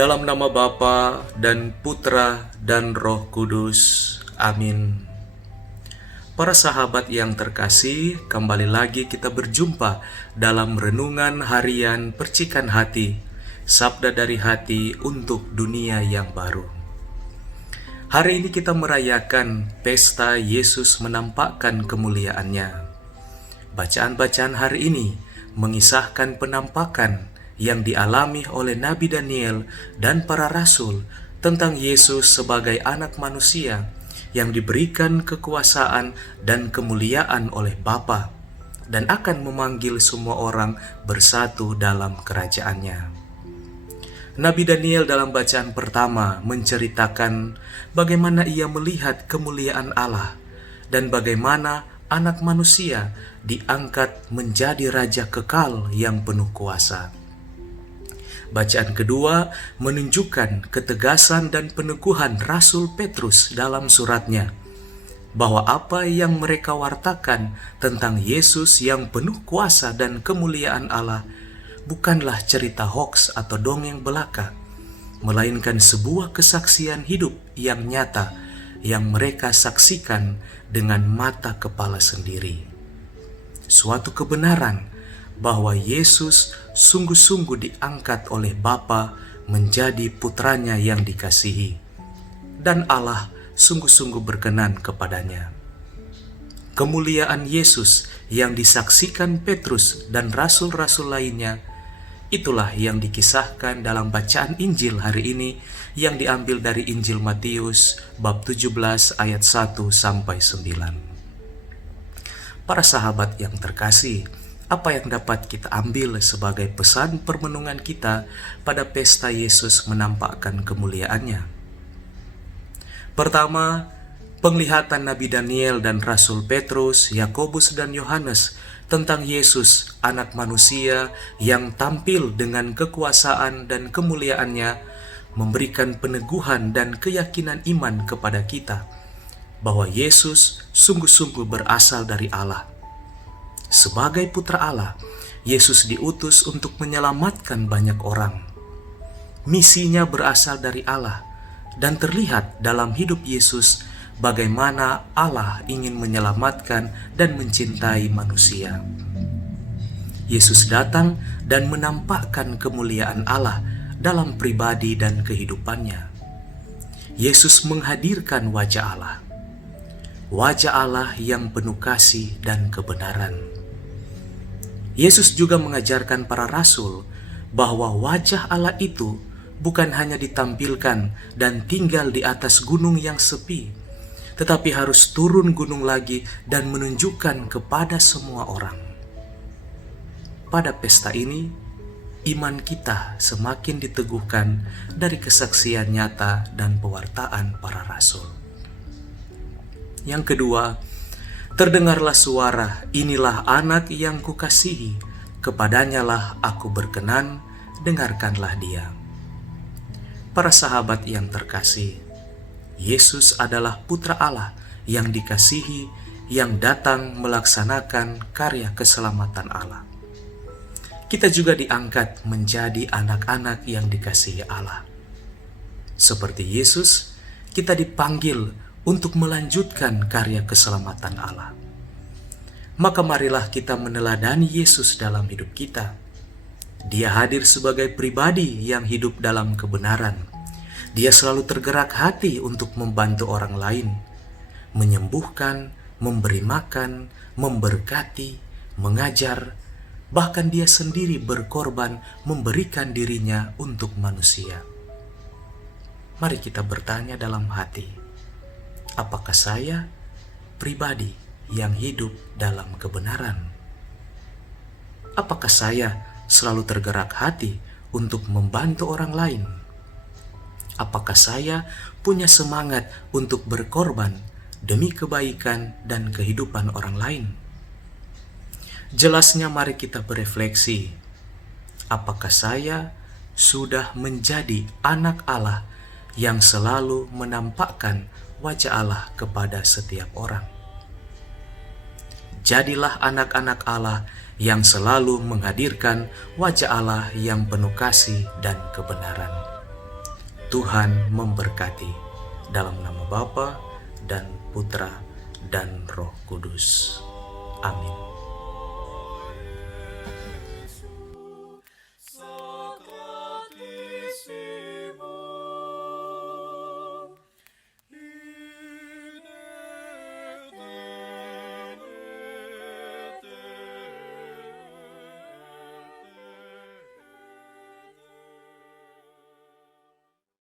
Dalam nama Bapa dan Putra dan Roh Kudus. Amin. Para sahabat yang terkasih, kembali lagi kita berjumpa dalam renungan harian Percikan Hati, Sabda dari Hati untuk Dunia yang Baru. Hari ini kita merayakan pesta Yesus menampakkan kemuliaannya. Bacaan-bacaan hari ini mengisahkan penampakan yang dialami oleh Nabi Daniel dan para rasul tentang Yesus sebagai anak manusia yang diberikan kekuasaan dan kemuliaan oleh Bapa dan akan memanggil semua orang bersatu dalam kerajaannya. Nabi Daniel dalam bacaan pertama menceritakan bagaimana ia melihat kemuliaan Allah dan bagaimana anak manusia diangkat menjadi raja kekal yang penuh kuasa. Bacaan kedua menunjukkan ketegasan dan peneguhan Rasul Petrus dalam suratnya, bahwa apa yang mereka wartakan tentang Yesus yang penuh kuasa dan kemuliaan Allah bukanlah cerita hoaks atau dongeng belaka, melainkan sebuah kesaksian hidup yang nyata yang mereka saksikan dengan mata kepala sendiri. Suatu kebenaran bahwa Yesus sungguh-sungguh diangkat oleh Bapa menjadi putranya yang dikasihi, dan Allah sungguh-sungguh berkenan kepadanya. Kemuliaan Yesus yang disaksikan Petrus dan rasul-rasul lainnya, itulah yang dikisahkan dalam bacaan Injil hari ini yang diambil dari Injil Matius bab 17 ayat 1 sampai 9. Para sahabat yang terkasih, apa yang dapat kita ambil sebagai pesan permenungan kita pada pesta Yesus menampakkan kemuliaannya? Pertama, penglihatan Nabi Daniel dan Rasul Petrus, Yakobus dan Yohanes tentang Yesus, anak manusia yang tampil dengan kekuasaan dan kemuliaannya, memberikan peneguhan dan keyakinan iman kepada kita bahwa Yesus sungguh-sungguh berasal dari Allah. Sebagai putra Allah, Yesus diutus untuk menyelamatkan banyak orang. Misinya berasal dari Allah, dan terlihat dalam hidup Yesus bagaimana Allah ingin menyelamatkan dan mencintai manusia. Yesus datang dan menampakkan kemuliaan Allah dalam pribadi dan kehidupannya. Yesus menghadirkan wajah Allah. Wajah Allah yang penuh kasih dan kebenaran. Yesus juga mengajarkan para rasul bahwa wajah Allah itu bukan hanya ditampilkan dan tinggal di atas gunung yang sepi, tetapi harus turun gunung lagi dan menunjukkan kepada semua orang. Pada pesta ini, iman kita semakin diteguhkan dari kesaksian nyata dan pewartaan para rasul. Yang kedua, terdengarlah suara, "Inilah anak yang kukasihi, kepadanyalah aku berkenan, dengarkanlah dia." Para sahabat yang terkasih, Yesus adalah putra Allah yang dikasihi, yang datang melaksanakan karya keselamatan Allah. Kita juga diangkat menjadi anak-anak yang dikasihi Allah. Seperti Yesus, kita dipanggil untuk melanjutkan karya keselamatan Allah. Maka marilah kita meneladani Yesus dalam hidup kita. Dia hadir sebagai pribadi yang hidup dalam kebenaran. Dia selalu tergerak hati untuk membantu orang lain, menyembuhkan, memberi makan, memberkati, mengajar, bahkan dia sendiri berkorban memberikan dirinya untuk manusia. Mari kita bertanya dalam hati, apakah saya pribadi yang hidup dalam kebenaran? Apakah saya selalu tergerak hati untuk membantu orang lain? Apakah saya punya semangat untuk berkorban demi kebaikan dan kehidupan orang lain? Jelasnya mari kita berefleksi, apakah saya sudah menjadi anak Allah yang selalu menampakkan wajah Allah kepada setiap orang? Jadilah anak-anak Allah yang selalu menghadirkan wajah Allah yang penuh kasih dan kebenaran. Tuhan memberkati. Dalam nama Bapa dan Putra dan Roh Kudus. Amin.